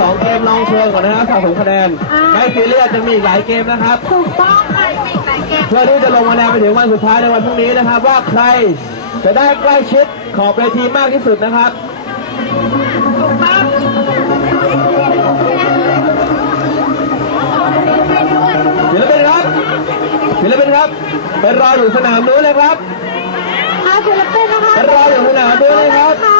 สองเกมลองเชิงก่อนนะฮะสะสมคะแนนอ่า ไม่ซีเรียสจะมีอีกหลายเกมนะครับ ถูกต้องเลมีหลายเกมเพื่อที่จะลงคะแนนไปถึงวันสุดท้ายในวันพรุ่งนี้นะครับ ว่าใครจะได้ใกล้ชิดขอบเวทีมากที่สุดนะครับ ถูกต้องศิลปินครับศิลปินครับเป็นรออยู่สนามนู้นเลยครับศิลปินนะคะเป็นรออยู่สนามนู้นเลยครับ